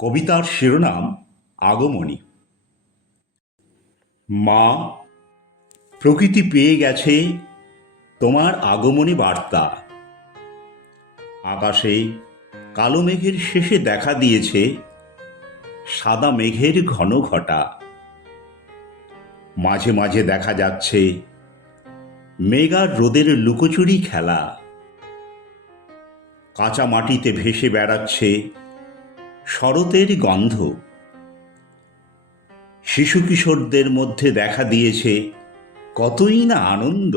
কবিতার শিরোনাম আগমনী। মা, প্রকৃতি পেয়ে গেছে তোমার আগমনী বার্তা। আকাশে কালো মেঘের শেষে দেখা দিয়েছে সাদা মেঘের ঘন ঘটা। মাঝে মাঝে দেখা যাচ্ছে মেঘ আর রোদের লুকোচুরি খেলা। কাঁচা মাটিতে ভেসে বেড়াচ্ছে শরতের গন্ধ। শিশু কিশোরদের মধ্যে দেখা দিয়েছে কতই না আনন্দ।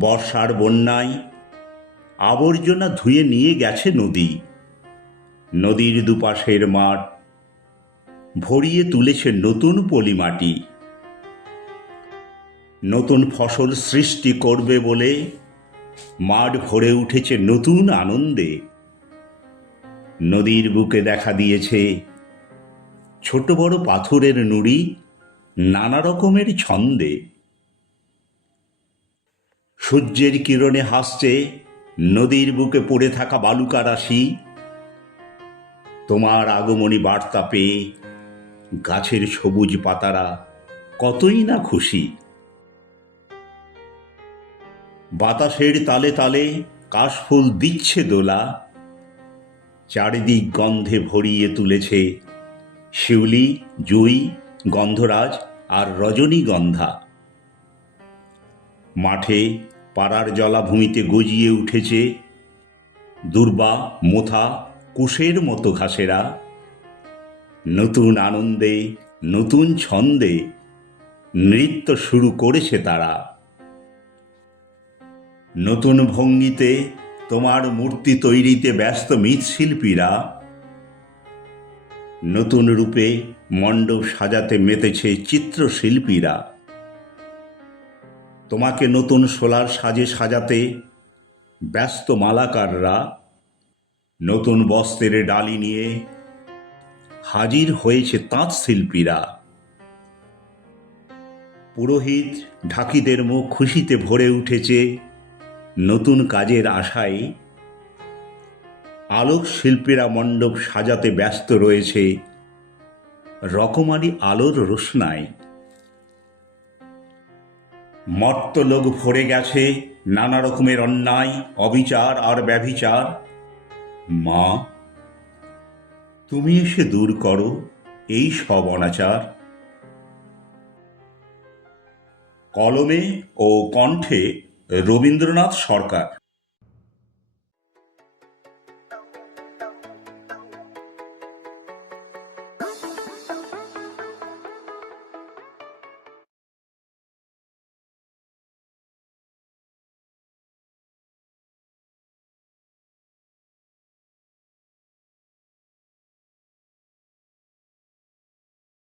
বর্ষার বন্যায় আবর্জনা ধুয়ে নিয়ে গেছে নদী। নদীর দুপাশের মাঠ ভরিয়ে তুলেছে নতুন পলিমাটি। নতুন ফসল সৃষ্টি করবে বলে মাঠ ভরে উঠেছে নতুন আনন্দে। নদীর বুকে দেখা দিয়েছে ছোট বড় পাথরের নুড়ি নানা রকমের ছন্দে। সূর্যের কিরণে হাসছে নদীর বুকে পড়ে থাকা বালুকা রাশি। তোমার আগমনী বার্তা পেয়ে গাছের সবুজ পাতারা কতই না খুশি। বাতাসের তালে তালে কাশফুল দিচ্ছে দোলা। চারিদিক গন্ধে ভরিয়ে তুলেছে শিউলি, জুঁই, গন্ধরাজ আর রজনীগন্ধা। মাঠে পাড়ার জলাভূমিতে গজিয়ে উঠেছে দূর্বা, মোথা, কুশের মতো ঘাসেরা। নতুন আনন্দে নতুন ছন্দে নৃত্য শুরু করেছে তারা। নতুন ভঙ্গিতে তোমার মূর্তি তৈরিতে ব্যস্ত মৃৎশিল্পীরা। নতুন রূপে মণ্ডপ সাজাতে মেতেছে চিত্রশিল্পীরা। তোমাকে নতুন শোলার সাজে সাজাতে ব্যস্ত মালাকাররা। নতুন বস্ত্রের ডালি নিয়ে হাজির হয়েছে তাঁত শিল্পীরা। পুরোহিত ঢাকিদের মুখ খুশিতে ভরে উঠেছে নতুন কাজের আশায়। আলোক শিল্পীরা মণ্ডপ সাজাতে ব্যস্ত রয়েছে রকমারি আলোর রোশনায়। মর্তলোক ভরে গেছে নানা রকমের অন্যায়, অবিচার আর ব্যভিচার। মা, তুমি এসে দূর করো এই সব অনাচার। কলমে ও কণ্ঠে রবীন্দ্রনাথ সরকার।